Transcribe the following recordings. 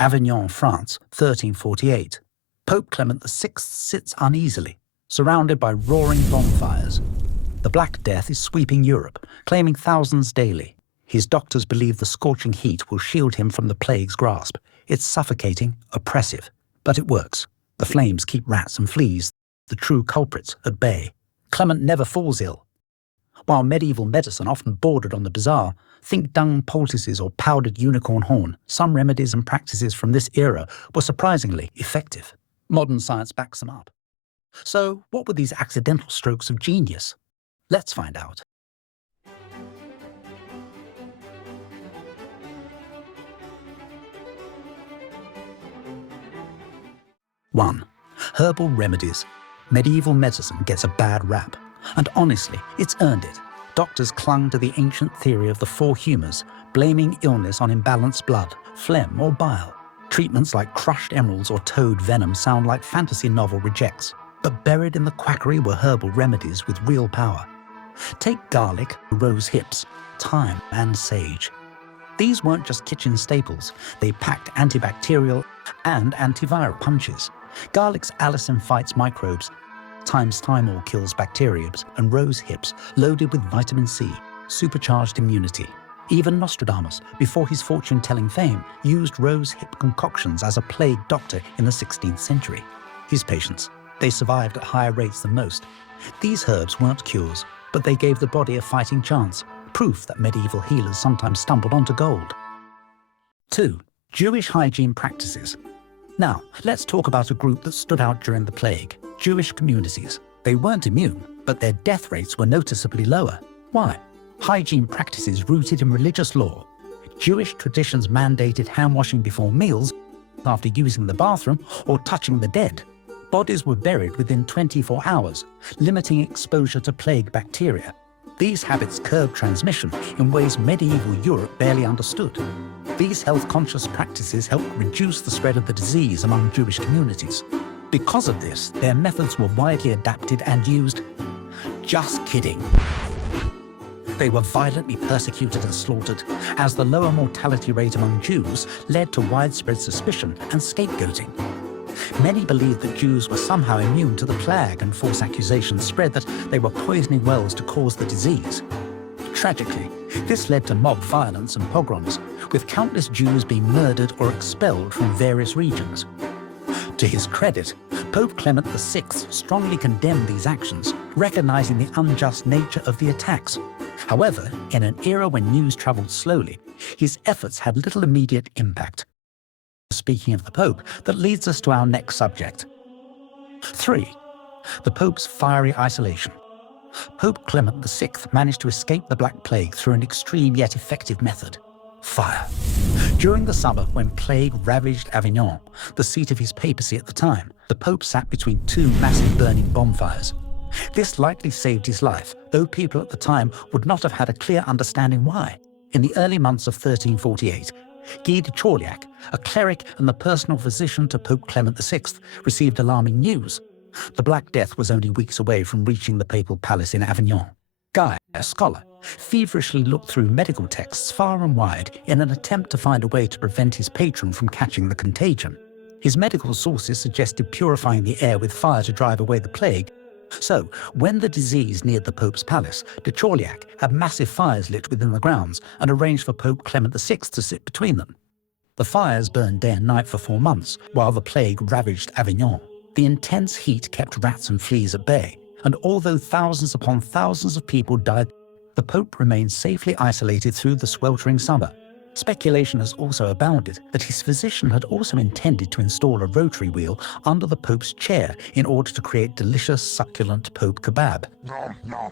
Avignon, France, 1348. Pope Clement VI sits uneasily, surrounded by roaring bonfires. The Black Death is sweeping Europe, claiming thousands daily. His doctors believe the scorching heat will shield him from the plague's grasp. It's suffocating, oppressive, but it works. The flames keep rats and fleas, the true culprits, at bay. Clement never falls ill. While medieval medicine often bordered on the bizarre, think dung poultices or powdered unicorn horn, some remedies and practices from this era were surprisingly effective. Modern science backs them up. So, what were these accidental strokes of genius? Let's find out. One, herbal remedies. Medieval medicine gets a bad rap, and honestly, it's earned it. Doctors clung to the ancient theory of the four humours, blaming illness on imbalanced blood, phlegm or bile. Treatments like crushed emeralds or toad venom sound like fantasy novel rejects, but buried in the quackery were herbal remedies with real power. Take garlic, rose hips, thyme and sage. These weren't just kitchen staples, they packed antibacterial and antiviral punches. Garlic's allicin fights microbes, thyme's thymol kills bacteria, and rose hips, loaded with vitamin C, supercharged immunity. Even Nostradamus, before his fortune-telling fame, used rose hip concoctions as a plague doctor in the 16th century. His patients, they survived at higher rates than most. These herbs weren't cures, but they gave the body a fighting chance, proof that medieval healers sometimes stumbled onto gold. 2. Jewish hygiene practices. Now, let's talk about a group that stood out during the plague, Jewish communities. They weren't immune, but their death rates were noticeably lower. Why? Hygiene practices rooted in religious law. Jewish traditions mandated hand-washing before meals, after using the bathroom, or touching the dead. Bodies were buried within 24 hours, limiting exposure to plague bacteria. These habits curbed transmission in ways medieval Europe barely understood. These health-conscious practices helped reduce the spread of the disease among Jewish communities. Because of this, their methods were widely adapted and used. Just kidding. They were violently persecuted and slaughtered, as the lower mortality rate among Jews led to widespread suspicion and scapegoating. Many believed that Jews were somehow immune to the plague, and false accusations spread that they were poisoning wells to cause the disease. Tragically, this led to mob violence and pogroms, with countless Jews being murdered or expelled from various regions. To his credit, Pope Clement VI strongly condemned these actions, recognizing the unjust nature of the attacks. However, in an era when news traveled slowly, his efforts had little immediate impact. Speaking of the Pope, that leads us to our next subject. 3. The Pope's fiery isolation. Pope Clement VI managed to escape the Black Plague through an extreme yet effective method: fire. During the summer, when plague ravaged Avignon, the seat of his papacy at the time, the Pope sat between two massive burning bonfires. This likely saved his life, though people at the time would not have had a clear understanding why. In the early months of 1348, Guy de Chauliac, a cleric and the personal physician to Pope Clement VI, received alarming news. The Black Death was only weeks away from reaching the papal palace in Avignon. Guy, a scholar, feverishly looked through medical texts far and wide in an attempt to find a way to prevent his patron from catching the contagion. His medical sources suggested purifying the air with fire to drive away the plague. So, when the disease neared the Pope's palace, de Chauliac had massive fires lit within the grounds and arranged for Pope Clement VI to sit between them. The fires burned day and night for 4 months, while the plague ravaged Avignon. The intense heat kept rats and fleas at bay, and although thousands upon thousands of people died, the Pope remained safely isolated through the sweltering summer. Speculation has also abounded that his physician had also intended to install a rotary wheel under the Pope's chair in order to create delicious, succulent Pope kebab.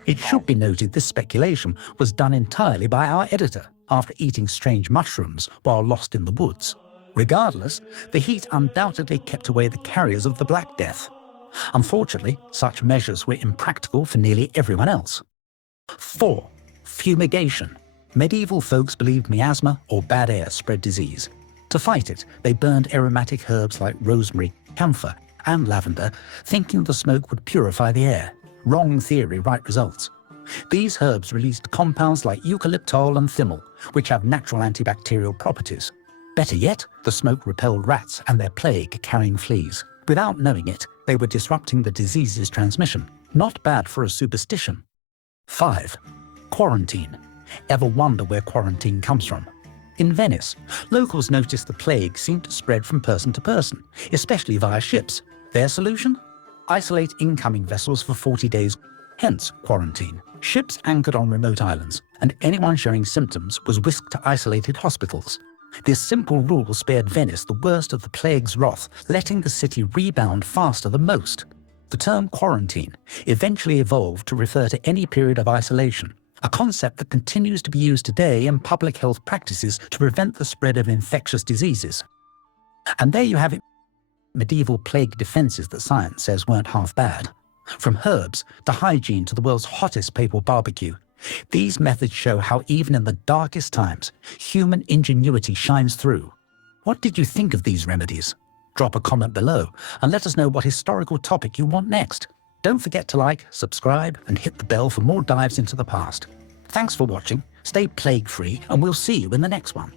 It should be noted this speculation was done entirely by our editor, after eating strange mushrooms while lost in the woods. Regardless, the heat undoubtedly kept away the carriers of the Black Death. Unfortunately, such measures were impractical for nearly everyone else. 4. Fumigation. Medieval folks believed miasma or bad air spread disease. To fight it, they burned aromatic herbs like rosemary, camphor, and lavender, thinking the smoke would purify the air. Wrong theory, right results. These herbs released compounds like eucalyptol and thymol, which have natural antibacterial properties. Better yet, the smoke repelled rats and their plague-carrying fleas. Without knowing it, they were disrupting the disease's transmission. Not bad for a superstition. 5. Quarantine. Ever wonder where quarantine comes from? In Venice, locals noticed the plague seemed to spread from person to person, especially via ships. Their solution? Isolate incoming vessels for 40 days, hence quarantine. Ships anchored on remote islands, and anyone showing symptoms was whisked to isolated hospitals. This simple rule spared Venice the worst of the plague's wrath, letting the city rebound faster than most. The term quarantine eventually evolved to refer to any period of isolation, a concept that continues to be used today in public health practices to prevent the spread of infectious diseases. And there you have it, medieval plague defenses that science says weren't half bad. From herbs to hygiene to the world's hottest papal barbecue, these methods show how even in the darkest times, human ingenuity shines through. What did you think of these remedies? Drop a comment below and let us know what historical topic you want next. Don't forget to like, subscribe, and hit the bell for more dives into the past. Thanks for watching, stay plague-free, and we'll see you in the next one.